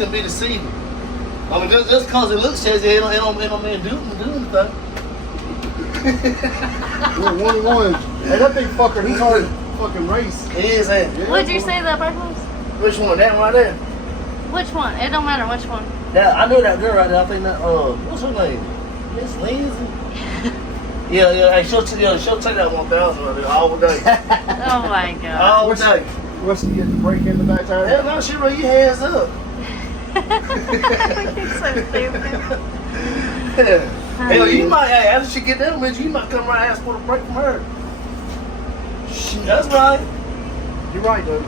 can be deceiving. I mean, just because it looks shady, it don't mean do anything. One. Hey, that big fucker, he's hard to fucking race. It is, ain't it? Yeah, What'd you say the first was? Which one? That one right there? Which one? It don't matter which one. That, I know that girl right there. I think that, what's her name? Miss Lindsay? yeah, hey, she'll take that 1,000 right there all day. Oh my god. All day. What's he get to break in the back tire? Hell no, she really hands up. He's so stupid. Yeah. Hell, you might, hey, after she get that with you, might come right and ask for a break from her. That's right. You're right, dude.